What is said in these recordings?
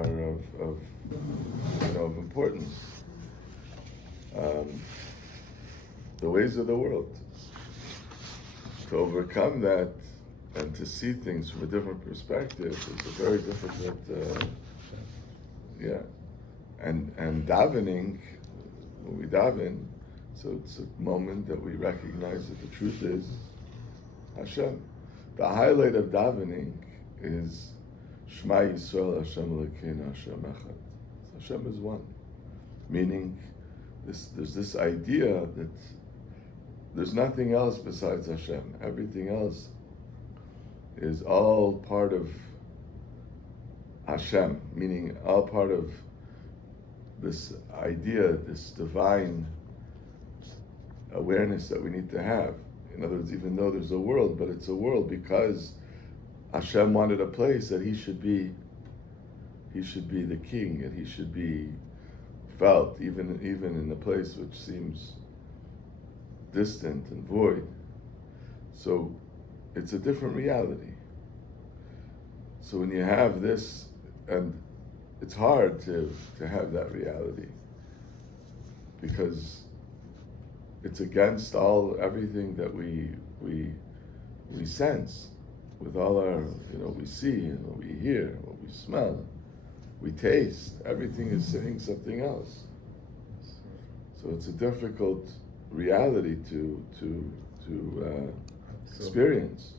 of importance. The ways of the world. To overcome that and to see things from a different perspective is a very difficult, And davening, when we daven, so it's a moment that we recognize that the truth is Hashem. The highlight of davening is Shema Yisrael Hashem Elokeinu Hashem Echad. Hashem is one. Meaning, there's this idea that there's nothing else besides Hashem. Everything else is all part of Hashem, meaning all part of this idea, this divine awareness that we need to have. In other words, even though there's a world, but it's a world because Hashem wanted a place that He should be the king, and He should be felt, even in a place which seems distant and void. So it's a different reality. So when you have this, and it's hard to have that reality because it's against everything that we sense with all our, we see and what we hear, what we smell, we taste. Everything is saying something else. So it's a difficult reality to experience.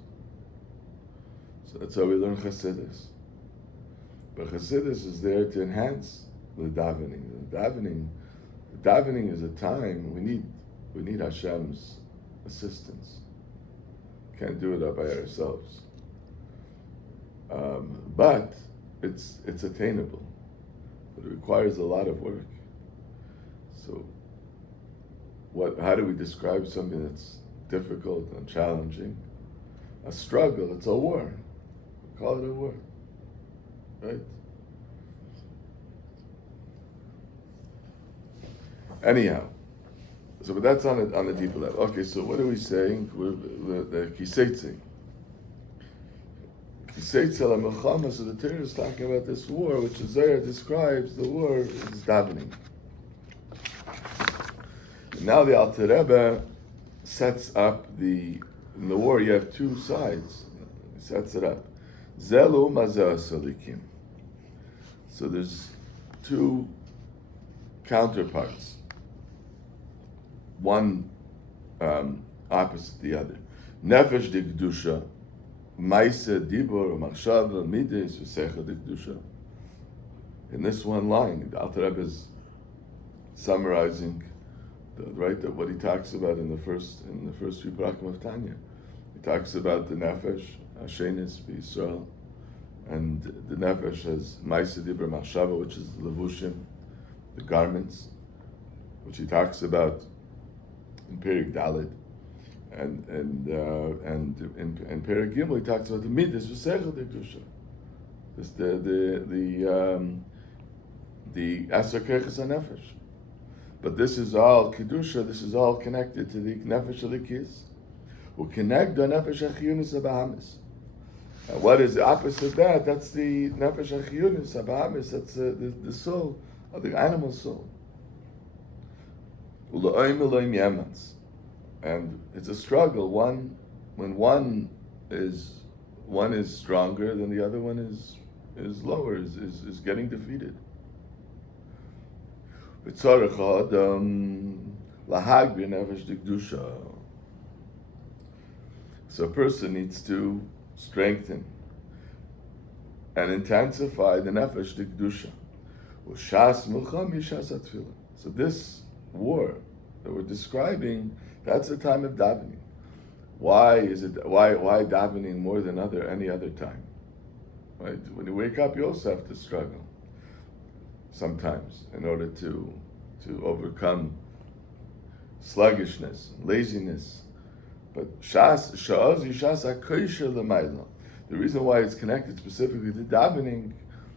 So that's how we learn Chassidus. But Chassidus is there to enhance the davening. The davening is a time we need Hashem's assistance. Can't do it by ourselves. But it's attainable. But it requires a lot of work. So how do we describe something that's difficult and challenging? A struggle, it's a war. We call it a war. Right? Anyhow, but that's on the deeper level. Okay, so what are we saying? The Seitzei. Seitzei la-melchama, so the Torah is talking about this war, which the Zohar describes, the war is davening. And now the Alter Rebbe sets up in the war you have two sides. He sets it up. Zelu mazeh salikim. So there's two counterparts. One opposite the other. Nefesh de Kedusha, Maisa Dibur, Machshava, Mides, V'secha de Kedusha. In this one line, the Alter Rebbe is summarizing what he talks about in the first few parakim of Tanya. He talks about the Nefesh, Hashenis, B'Yisrael, and the Nefesh has Maisa Dibur, Machshava, which is the Levushim, the garments, which he talks about in Perek Dalet, and in Perek Gimel he talks about the Midas V'Seichel Kedusha. This the Aser Keiches HaNefesh. But this is all Kedusha. This is all connected to the Nefesh Elikis, who connect the Nefesh Achiyunis Abahamis. And what is the opposite of that? That's the Nefesh Achiyunis Abahamis. That's the soul of the animal soul. And it's a struggle. When one is stronger, then the other one is lower, is getting defeated. So a person needs to strengthen and intensify the nefesh de kedusha. So this war that we're describing, that's a time of davening. Why davening more than any other time? Right? When you wake up, you also have to struggle sometimes in order to overcome sluggishness, laziness. But the reason why it's connected specifically to davening,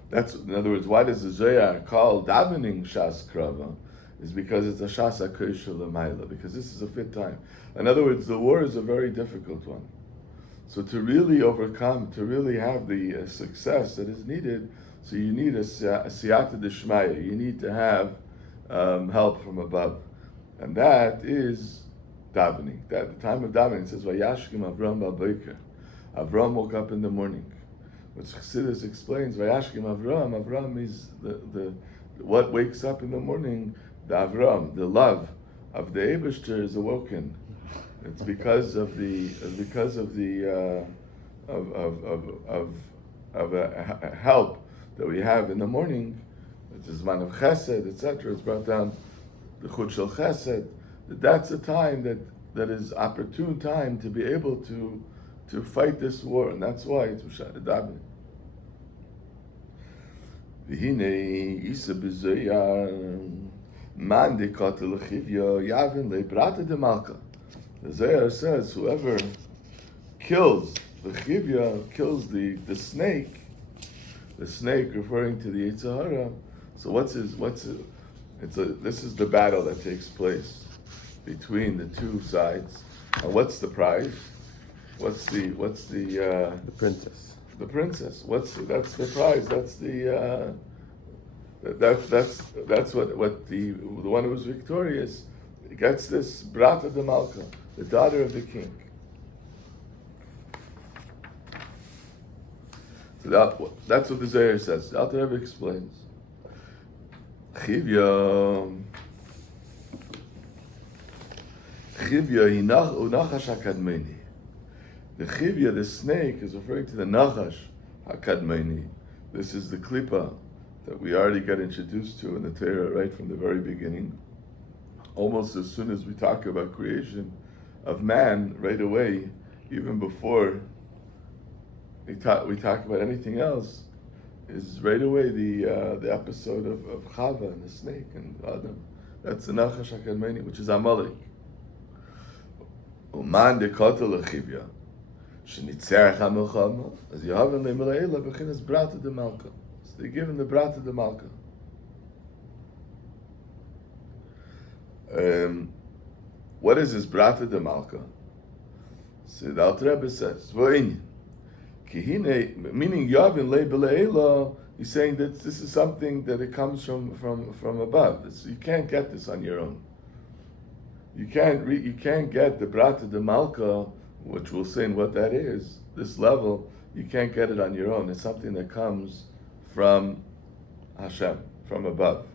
that's, in other words, why does the Zohar call davening Shas Krava? Is because it's a Shas HaKosh L'mayla, because this is a fit time. In other words, the war is a very difficult one. So to really overcome, to really have the success that is needed, So you need a siyata d'shmaya. You need to have help from above, and that is davening. At the time of davening, it says Vayashkim Avram ba'boker. Avram woke up in the morning. Which Chassidus explains, Vayashkim Avram. Avram is the what wakes up in the morning. The Avram, the love of the Eibishter is awoken. It's because of the help that we have in the morning. It's a man of Chesed, etc. It's brought down the Chut Shel Chesed. That's a time that is opportune time to be able to fight this war, and that's why it's Mishad Davening. V'hinei Isa b'Zoyar man dekotel l'chivya yavin le'brata de malka. The Zohar says whoever kills the chivya, kills the snake referring to the Yetzer Hara. So this is the battle that takes place between the two sides. And what's the prize? What's the princess? The princess. That's the prize. That's the that's what the one who's victorious gets this brata de malka, the daughter of the king. So that's what the Zohar says. The Alter Rebbe explains. Chivya hinach unachash hakadmeni. The chivya, the snake, is referring to the nachash hakadmeni. This is the klipa that we already got introduced to in the Torah right from the very beginning. Almost as soon as we talk about creation of man, right away, even before we talk about anything else, is right away the episode of Chava and the snake and Adam. That's the Nachash HaKadmeni, which is Amalek. Uman dekotel l'chivya shenitzerach hamilchama as Yehavim le'milayela b'chinas brata de malka. So they're given the brata de malka. What is this brata de malka? So the Alter Rebbe says, V'inyan. Meaning Yavin le'bele'ela, he's saying that this is something that it comes from above. You can't get this on your own. You can't get the brata de malka, which we'll say what that is. This level, you can't get it on your own. It's something that comes from Hashem, from above,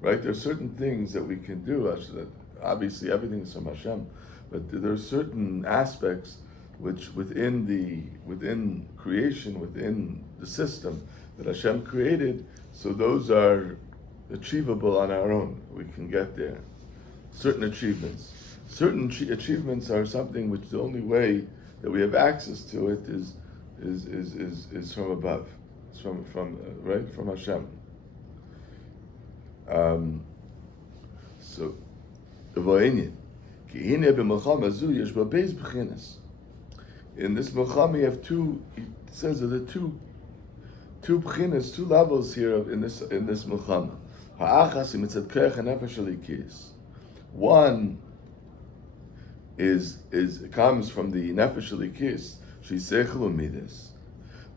right? There are certain things that we can do. That obviously, everything is from Hashem, but there are certain aspects which within creation, within the system that Hashem created, so those are achievable on our own. We can get there. Certain achievements. Certain achievements are something which the only way that we have access to it is from above. It's from Hashem. So the in this Melchama you have two. It says that the two b'chinas, two levels here in this Melchama. One comes from the nefesh alikis. She's seichel u'midas.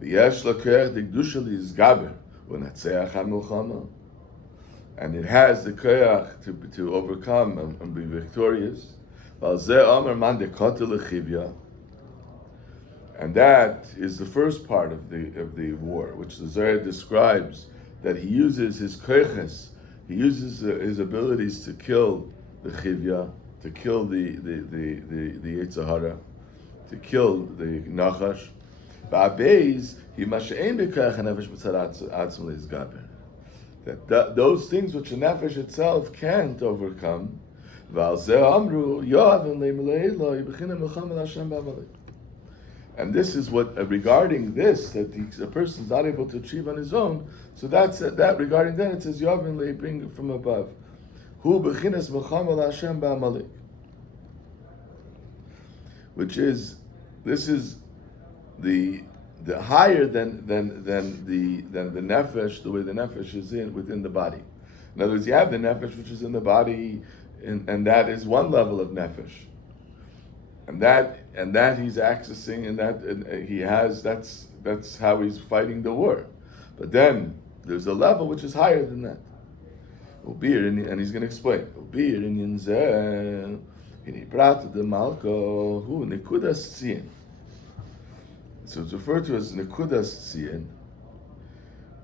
V'yesh lakeach dekdusha li'izgaber u'natzeach ha'melchama, and it has the koyach to overcome and be victorious. V'alzeh amar man dekotel l'chivya. And that is the first part of the war, which the Zohar describes, that he uses his koiches, he uses his abilities to kill the chivya, to kill the Yetzer Hara, to kill the nachash. That those things which the nefesh itself can't overcome. And this is what regarding this that the person is not able to achieve on his own. So that's that regarding that it says Yavin le bring from above. Hu bechinas melchama Hashem ba'amalek, which is this is the higher than the nefesh, the way the nefesh is within the body. In other words, you have the nefesh which is in the body, and that is one level of nefesh. And that he's accessing, and he has. That's how he's fighting the war. But then there's a level which is higher than that. And he's going to explain. So it's referred to as Nekudas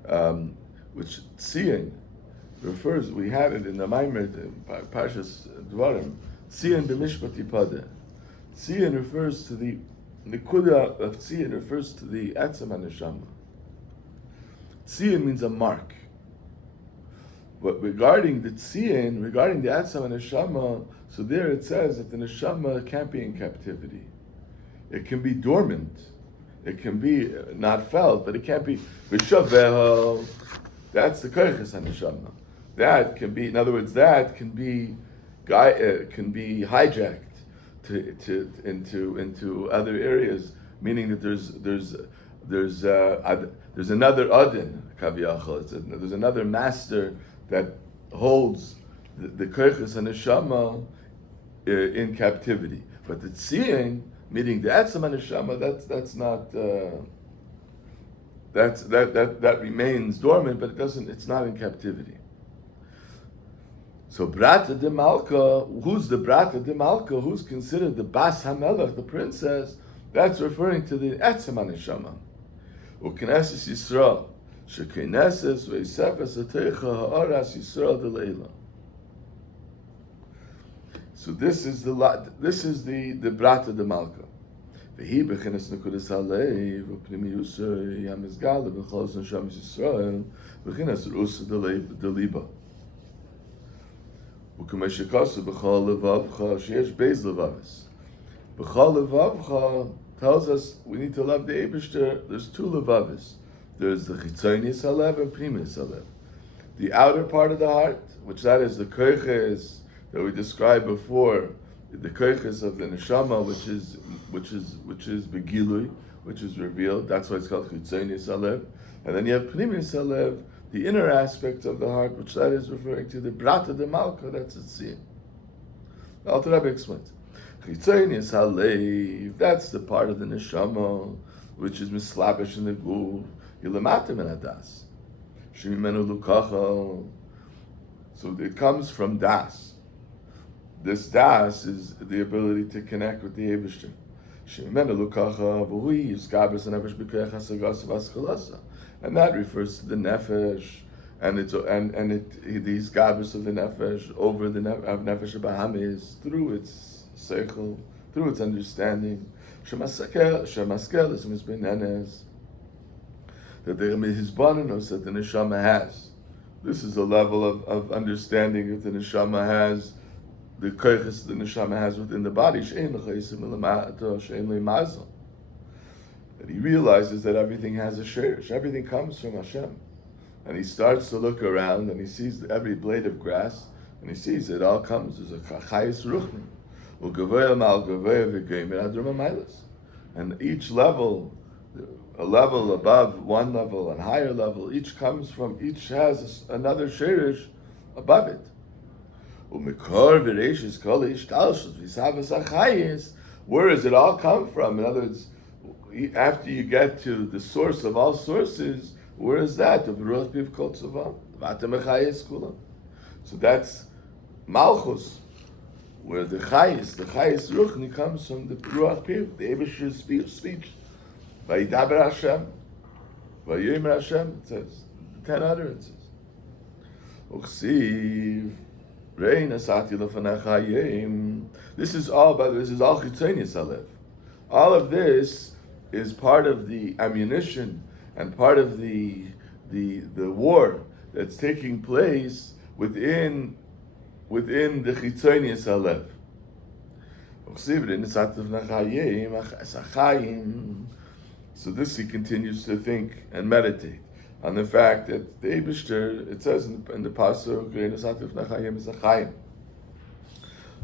Tzion, which Tzion refers, we had it in the Maimer, Parshas Dvarim, Tzion b'mishpat yipada. Tzion refers to the Nekuda of Tzion refers to the Atzam HaNeshama. Tzion means a mark. But regarding the Tzion, regarding the Atzam HaNeshama, so there it says that the Neshama can't be in captivity. It can be dormant. It can be not felt, but it can't be V'shaveho. That's the Koiches HaNeshama. That can be, in other words, that can be hijacked into other areas, meaning that there's another Adin Kaviyachol. There's another master that holds the Koiches HaNeshama in captivity. But the Tzion, meaning the Atzam HaNeshama, that's not that remains dormant, but it's not in captivity. So Brata de Malka, who's the Brata de Malka, who's considered the Bas HaMelech, the princess, that's referring to the Atzam HaNeshama. U'knesses Yisrael, sheknesses ve'isefes ateicha ha'aras Yisrael de'leila. So this is the Brata de Malka. V'hi b'chenes nekudas halev u'pnimiyusay hamizgala b'chol neshama Yisrael b'chenes rusa deliba. U'kameshikasu b'chol levavcha sheyesh beis levavis. B'chol levavcha tells us we need to love the Eibishter. There's two levavis. There's the chitzonius halev and pnimius halev. The outer part of the heart, which that is the koiches that we described before, the koiches of the neshama, which is begilui, which is revealed. That's why it's called chitzonius halev. And then you have pnimius halev, the inner aspect of the heart, which that is referring to the brata de malka. That's it. See. The Alter Rebbe explains. Chitzonius halev, that's the part of the neshama which is mislabish in the guf. Yilamatim en hadas. Shemimenu lukacha. So it comes from das. This das is the ability to connect with the Eibishter. Shemimenu lukacha v'hui yizgabes nefesh b'keach hasagas v'askalasa. And that refers to the nefesh, and the yizgabes of the nefesh over the nefesh bahamis through its seichel, through its understanding. Shemaskel is mizbenenes. That the hisbanos that the neshama has. This is a level of understanding that the neshama has, the koiches the neshama has within the body. That he realizes that everything has a shirish. Everything comes from Hashem. And he starts to look around and he sees every blade of grass and he sees it all comes as a chayis ruchni. And each level, a level above one level and higher level, each has another shirish above it. Where does it all come from? In other words, after you get to the source of all sources, where is that? So that's Malchus, where the Chayis Ruchni comes from the Ruach Piv, the Eibishter's speech. Vayidaber Hashem, Vayomer Hashem, it says, 10 utterances. Uchsiv, Rein Asati Lefanecha Hayim. This is all Chitzonius Halev. All of this is part of the ammunition and part of the war that's taking place within the Chitzonius Halev. Uchsiv, Rein Asati Lefanecha Hayim. So this he continues to think and meditate on the fact that the Eibishter, it says in the Pasuk, is a Chaim.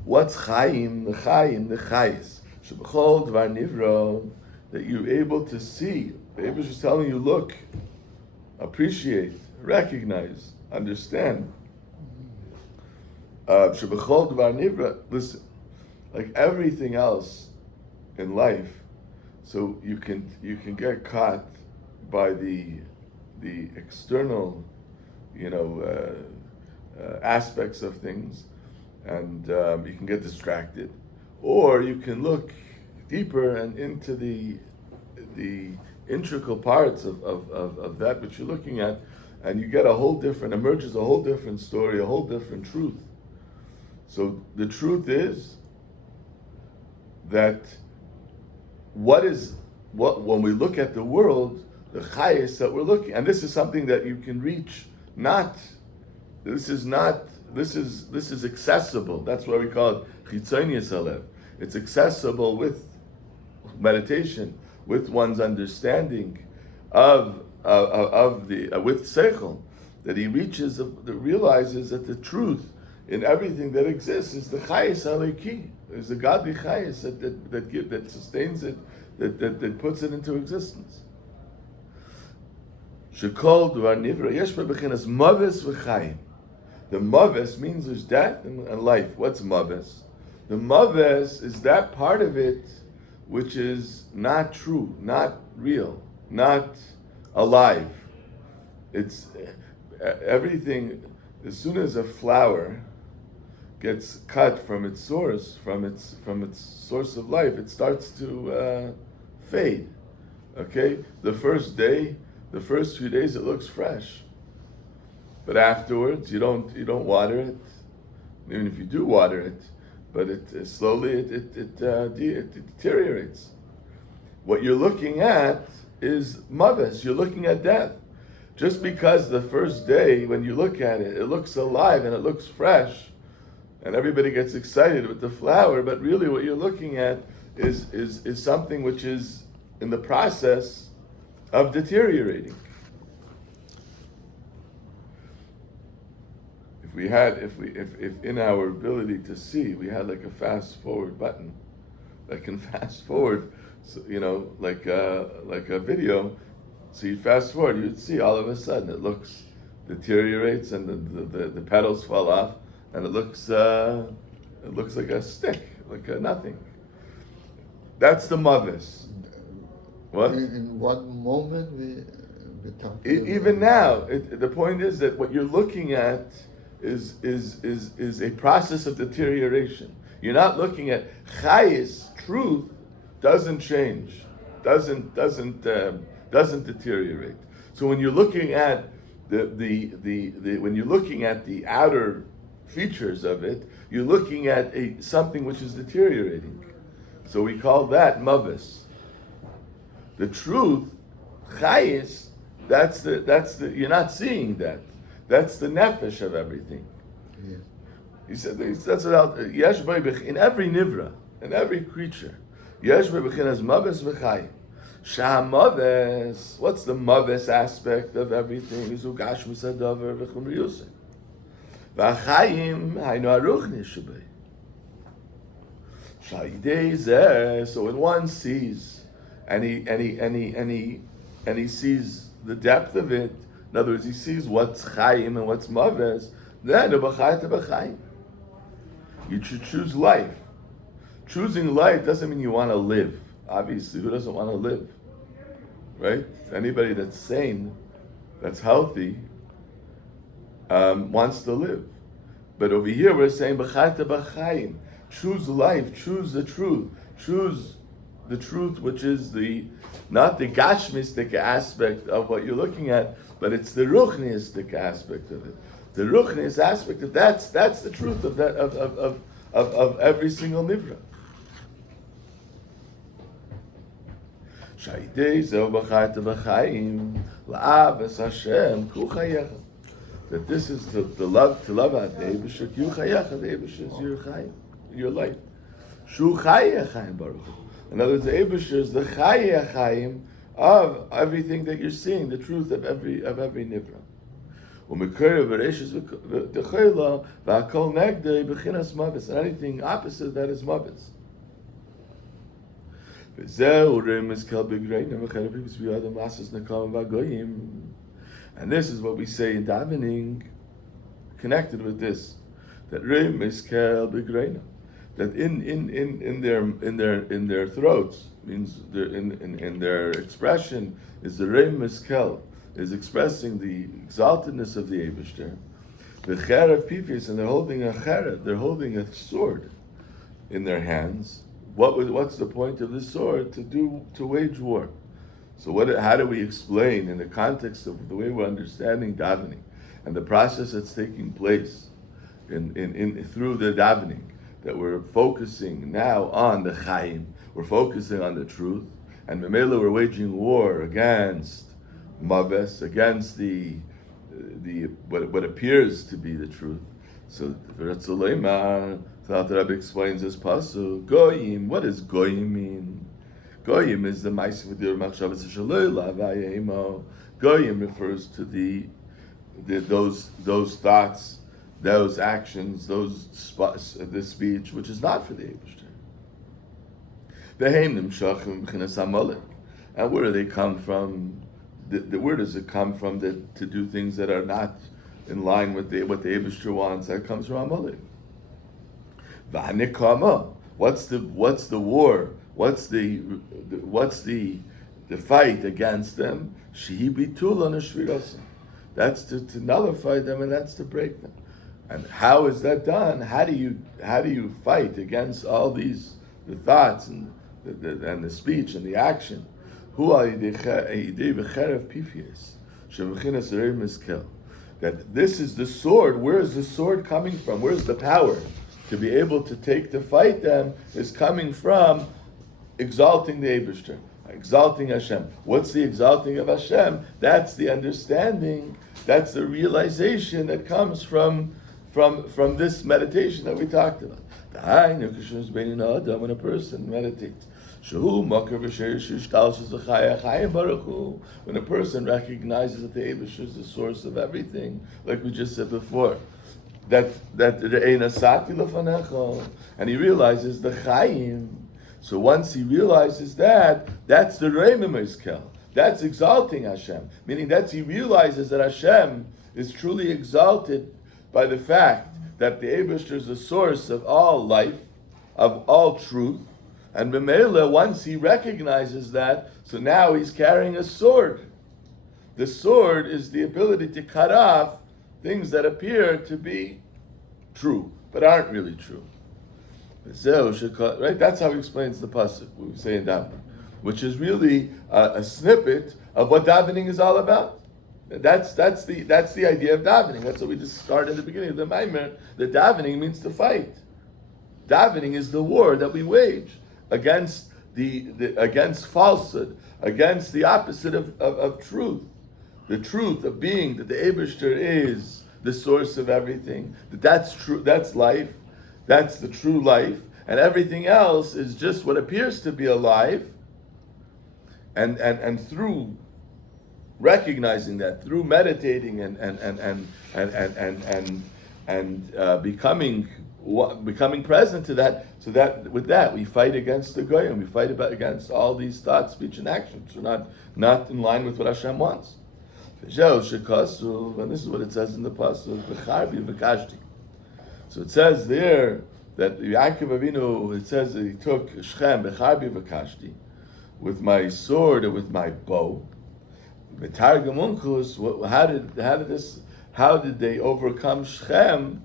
What's Chaim? The Chayis. Shebechol Dvar Nivra, that you're able to see. The Eibishter is telling you, look, appreciate, recognize, understand. Shebechol Dvar Nivra, listen, like everything else in life, so you can get caught by the the external, aspects of things, and you can get distracted, or you can look deeper and into the integral parts of that which you're looking at, and you get emerges a whole different story, a whole different truth. So the truth is that when we look at the world, the chayes that we're looking, and this is something that you can reach. This is accessible. That's why we call it chitzonius halev. It's accessible with meditation, with one's understanding of with seichel, that he reaches, that realizes that the truth in everything that exists is the chayes haleki, is the godly chayes that sustains it, that puts it into existence. Shekol dvar nivra yesh bechinas maves v'chayim. The maves means there's death and life. What's maves? The maves is that part of it which is not true, not real, not alive. It's everything. As soon as a flower gets cut from its source, from its source of life, it starts to fade. Okay, the first few days, it looks fresh, but afterwards, you don't water it. Even if you do water it, but it slowly deteriorates. What you're looking at is maves. You're looking at death. Just because the first day, when you look at it, it looks alive and it looks fresh, and everybody gets excited with the flower, but really what you're looking at is something which is in the process of deteriorating. If in our ability to see, we had like a fast forward button that can fast forward, so, like a video. So you fast forward, you'd see all of a sudden it deteriorates, and the petals fall off, and it looks like a stick, like a nothing. That's the mavis. What? In what moment we talk? Even now, the point is that what you're looking at is a process of deterioration. You're not looking at chayis. Truth doesn't change, doesn't deteriorate. So when you're looking at when you're looking at the outer features of it, you're looking at something which is deteriorating. So we call that mavis. The truth, chayis, that's the you're not seeing that. That's the nefesh of everything. Yes. He said that's what yesh in every nivra, in every creature. Yesh bechinas maves v'chayim. Sha'maves. What's the maves aspect of everything? Is ugash misadavar v'chumriyusay. V'chayim haynu aruchni shabei. Sha'idei zeh. So when one sees, and he sees the depth of it. In other words, he sees what's chayim and what's maves. Then you should choose life. Choosing life doesn't mean you want to live. Obviously, who doesn't want to live? Right? Anybody that's sane, that's healthy, wants to live. But over here we're saying b'chayta b'chayim. Choose life. Choose the truth. Choose the truth, which is not the gashmistic aspect of what you're looking at, but it's the ruchnistic aspect of it. The ruchnis aspect of that's the truth of that of every single nivra. That this is the love to love at the Eibusher. The Eibusher is your life. Shu chayim baruch. In other words, the Eibusher is the chayim of everything that you're seeing, the truth of every nivra. And anything opposite that is mavis. And this is what we say in davening, connected with this, that reim miskel b'greina, that in their throats, means in their expression is the reim miskel, is expressing the exaltedness of the Eibishter. The Cherev Pifis, and they're holding a Cherev, they're holding a sword in their hands. What's the point of the sword? To wage war. So how do we explain in the context of the way we're understanding davening and the process that's taking place in through the davening, that we're focusing now on the Chaim, we're focusing on the truth, and Memela we're waging war against Maves, against the what appears to be the truth. So the Rebbe explains this pasuk. Goyim, what does Goyim mean? Goyim is the Ma'aseh V'dir Machshavas Shaloi Lavayemo. Goyim refers to those thoughts, those actions, the speech which is not for the Eibishter. V'heim nimshachim b'chinas hamalek. And where do they come from? Where does it come from to do things that are not in line with what the Eibishter wants? That comes from Amalek. V'hanikama. What's the war? What's the fight against them? Shehi bitula neshvirasa. That's to nullify them, and that's to break them. And how is that done? How do you fight against all the thoughts and the speech and the action? That this is the sword. Where is the sword coming from? Where's the power to be able to fight them? Is coming from exalting the Eibishter, exalting Hashem. What's the exalting of Hashem? That's the understanding. That's the realization that comes from this meditation that we talked about. When a person meditates, when a person recognizes that the Eibush is the source of everything, like we just said before, and he realizes the Chaim. So once he realizes that, that's the Reimim Iskel. That's exalting Hashem. Meaning he realizes that Hashem is truly exalted by the fact that the Eibush is the source of all life, of all truth. And B'meila, once he recognizes that, so now he's carrying a sword. The sword is the ability to cut off things that appear to be true, but aren't really true. Right? That's how he explains the pasuk we say in davening, which is really a snippet of what davening is all about. That's the idea of davening. That's what we just started in the beginning of the Maimer. That davening means to fight. Davening is the war that we wage against against falsehood, against the opposite of truth. The truth of being that the Eibishter is the source of everything. That's true. That's life. That's the true life, and everything else is just what appears to be alive. And through recognizing that, through meditating and becoming present to that, so that with that we fight against the goyim, we fight against all these thoughts, speech, and actions. We're not in line with what Hashem wants. And this is what it says in the pasuk. So it says there that Yaakov Avinu, it says that he took Shechem b'charbi v'kashti, with my sword and with my bow. How did they overcome Shechem?